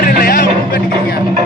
மாதிரி இல்லையா பண்ணிக்கிறீங்க கண்டிப்பா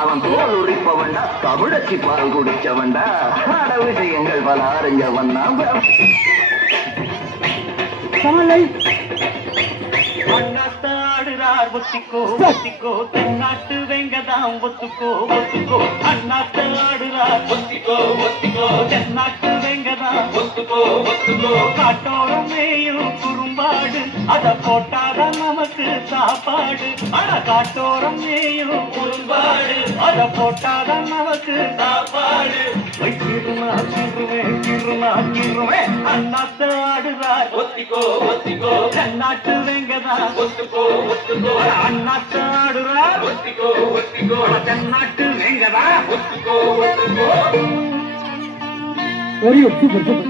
அவன் தோல் உரிப்பவன்டா தமிழச்சி பால் குடிச்சவன்டா அட விஷயங்கள் பல அறிஞ்சவன் அண்ணாத்தாடுறார் ஒத்திக்கோ ஒத்திக்கோ தென்னாட்டு வெங்கதாம் ஒத்துக்கோ ஒத்துக்கோ அண்ணாத்தாடுறார் ஒத்திக்கோ ஒத்திக்கோ தென்னாட்டு வெங்கதாம் ஒத்துக்கோ ஒத்துக்கோ காட்டோரம் மேயும் குறும்பாடு அத போட்டாதான் நமக்கு சாப்பாடு அட காட்டோரம் மேயும் குறும்பாடு அத போட்டாதான் நமக்கு சாப்பாடு அண்ணாத்தாடுறார் ஒத்திக்கோ ஒத்திக்கோ தென்னாட்டு வெங்கதாம் ஒத்துக்கோ ஒத்துக்கோ அண்ணாத்தாடுறார் ஒத்திக்கோ ஒத்திக்கோ தென்னாட்டு வெங்கதா ஒத்துக்கோ ஒத்துக்கோ வெரி சூப்பர்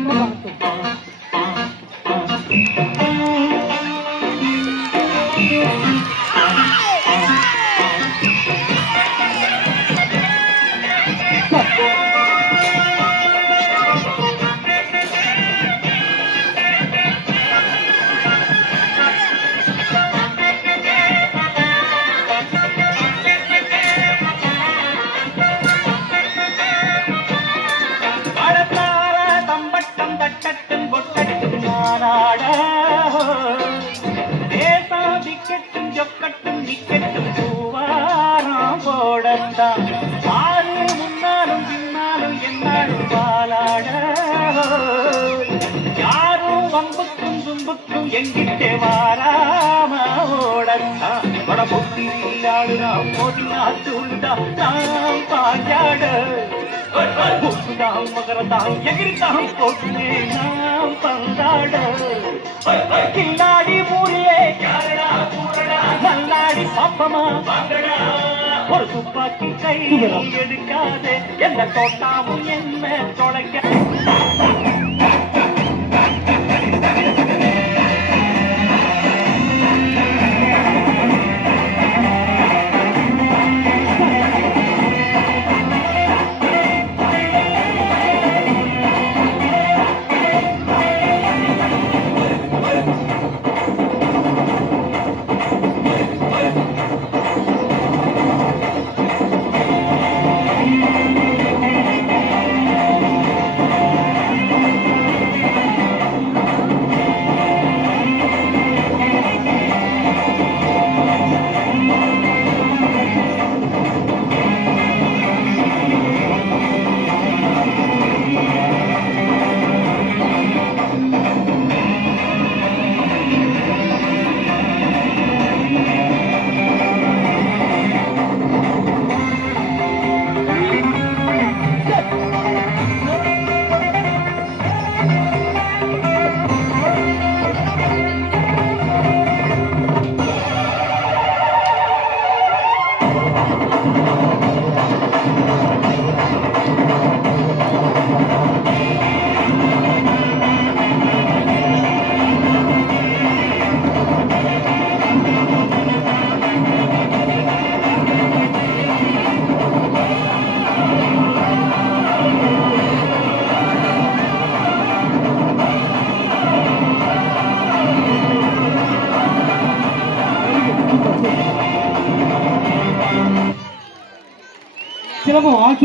எங்கிட்டே வாராம ஓடத்தா வட பொத்திரியாடுனா போதினா தூண்டா நாம் பாஞ்சாட பொத்துதான் மகரதான் எகிரித்தான் போட்டுனே நாம் பந்தாட கில்லாடி ஊரிலே நல்லாடி பாப்பமா ஒரு துப்பாக்கி கை எடுக்காதே எந்த தோட்டாவும் என்ன தொலைக்க சிலம்பம்